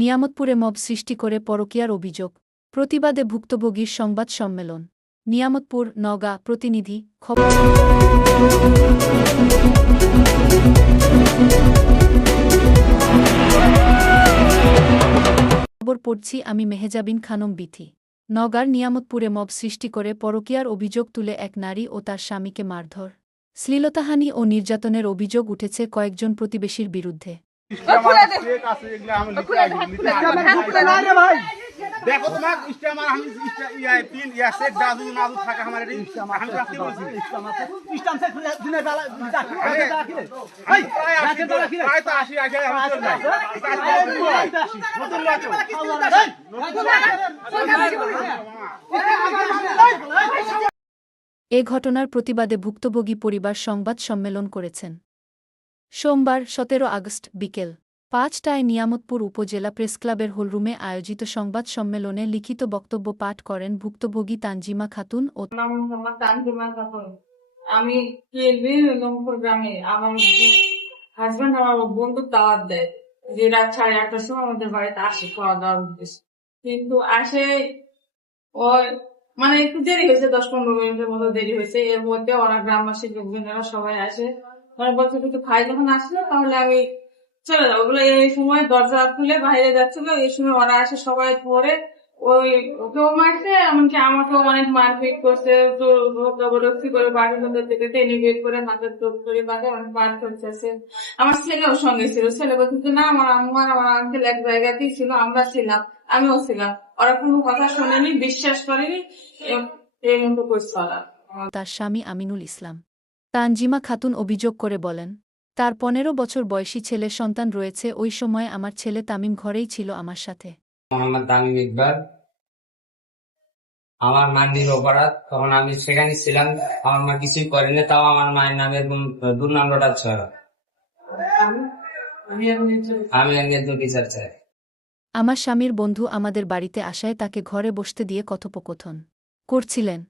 নিয়ামতপুরে mob সৃষ্টি করে পরকীয়ার অভিযোগ, প্রতিবাদে ভুক্তভোগীর সংবাদ সম্মেলন। নিয়ামতপুর, নওগাঁ। প্রতিনিধি, খবর পড়ছি আমি মেহেজাবিন খানম বিথি। নওগাঁর নিয়ামতপুরে মব সৃষ্টি করে পরকীয়ার অভিযোগ তুলে এক নারী ও তার স্বামীকে মারধর, শ্লীলতাহানি ও নির্যাতনের অভিযোগ উঠেছে কয়েকজন প্রতিবেশীর বিরুদ্ধে। देखो तुम्हारा इस्तेमाल हम ये तीन या से दादू नादू था का हमारे हम रास्ते बोल इस्तेमाल से दिने डाला भाई प्राय तो आशी आ गया हम चल जाए এ ঘটনার প্রতিবাদে ভুক্তভোগী পরিবার সংবাদ সম্মেলন করেছেন। সোমবার 17 আগস্ট বিকেল 5টায় নিয়ামতপুর উপজেলা প্রেসক্লাবের হলরুমে আয়োজিত সংবাদ সম্মেলনে লিখিত বক্তব্য পাঠ করেন ভুক্তভোগী তানজিমা খাতুন ও আমি গ্রামে আমার হাজবেন্ড আমার বন্ধু দাওয়াত দেয় যে রাত 8:30টার সময় আমাদের বাড়িতে আসে খাওয়া দাওয়ার উদ্দেশ্যে, কিন্তু আসে ওই মানে একটু দেরি হয়েছে, 10-15 মিনিটের মতো দেরি হয়েছে। এর মধ্যে ওরা গ্রামবাসী লোকজনেরা সবাই আসে, মানে বলছে কিন্তু ভাই যখন আসলো তাহলে আমি চলে যাবো বলে এই সময় দরজা খুলে বাইরে যাচ্ছিল। এই সময় ওরা আসে সবাই ধরে ওই ওকেও মারছে, এমনকি আমাকেও অনেক মারপিট করছে, জবরদস্তি করে বাড়ির মধ্যে থেকে টেনে বের করে হাতের চোখ করে বাঁধে অনেক মার করতেছে। আমার ছেলেও সঙ্গে ছিল, ছেলে বলছে না আমার আম্মু আর আমার আঙ্কেল এক জায়গাতেই ছিল, আমরা ছিলাম, আমিও ছিলাম। ওরা কোনো কথা শোনেনি, বিশ্বাস করেনি, এই মতো করছে ওরা। তার স্বামী আমিনুল ইসলাম। তানজিমা খাতুন অভিযোগ করে বলেন, তার 15 বছর বয়সী ছেলে সন্তান রয়েছে। ওই সময় আমার ছেলে তামিম ঘরেই ছিল আমার সাথে। মোহাম্মদ তামিম ইকবাল, আমার মা নিরপরাধ, তখন আমি সেখানে ছিলাম, আমার মা কিছুই করেনি, তাও আমার মায়ের নামে দুর্নামটা ছড়া। আমি একজন বিচার চাই। আমার স্বামীর বন্ধু আমাদের বাড়িতে আসায় তাকে ঘরে বসতে দিয়ে কথোপকথন করছিলেন।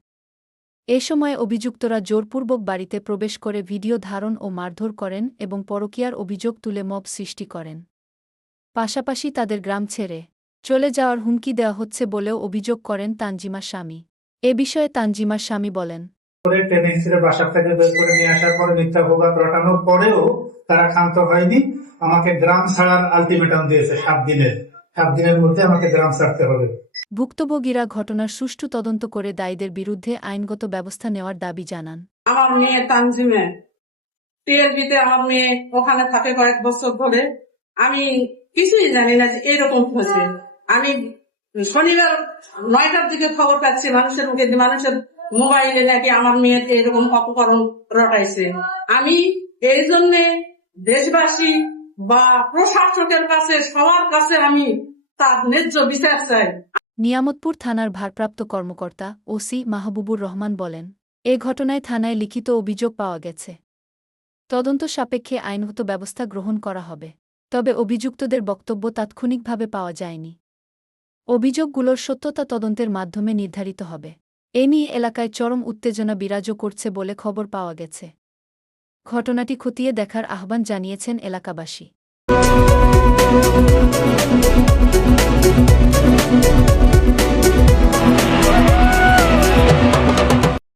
এ সময় অভিযুক্তরা জোরপূর্বক বাড়িতে প্রবেশ করে ভিডিও ধারণ ও মারধর করেন এবং পরকীয়ার অভিযোগ তুলে মব সৃষ্টি করেন। পাশাপাশি তাদের গ্রাম ছেড়ে চলে যাওয়ার হুমকি দেওয়া হচ্ছে বলেও অভিযোগ করেন তানজিমার স্বামী। এ বিষয়ে তানজিমার স্বামী বলেন, বাসা থেকে বের করে নিয়ে আসার পরে মিথ্যা অপবাদ রটানোর পরেও তারা ক্ষান্ত হয়নি, আমাকে গ্রাম ছাড়ার আলটিমেটাম দিয়েছে 7 দিনের মধ্যে আমাকে গ্রাম ছাড়তে হবে। ভুক্তভোগীরা ঘটনার সুষ্ঠু তদন্ত করে দায়ীদের বিরুদ্ধে আইনগত ব্যবস্থা নেওয়ার দাবি জানান। আমার মেয়ে তানজিমে টিএলবিতে আমার মেয়ে ওখানে থাকে কয়েক বছর ধরে, আমি কিছুই জানি না যে এরকম হয়েছে। আমি শনিবার 9টার দিকে খবর পাচ্ছি মানুষের মুখে, মানুষের মোবাইলে নাকি আমার মেয়ের এরকম অপকরণ রটাইছে। আমি এই জন্যে দেশবাসী বা প্রশাসকের কাছে সবার কাছে আমি তার ন্যায্য বিচার চাই। নিয়ামতপুর থানার ভারপ্রাপ্ত কর্মকর্তা ওসি মাহবুবুর রহমান বলেন, এ ঘটনায় থানায় লিখিত অভিযোগ পাওয়া গেছে। তদন্ত সাপেক্ষে আইনগত ব্যবস্থা গ্রহণ করা হবে। তবে অভিযুক্তদের বক্তব্য তাৎক্ষণিকভাবে পাওয়া যায়নি। অভিযোগগুলোর সত্যতা তদন্তের মাধ্যমে নির্ধারিত হবে। এ নিয়ে এলাকায় চরম উত্তেজনা বিরাজও করছে বলে খবর পাওয়া গেছে। ঘটনাটি খতিয়ে দেখার আহ্বান জানিয়েছেন এলাকাবাসী।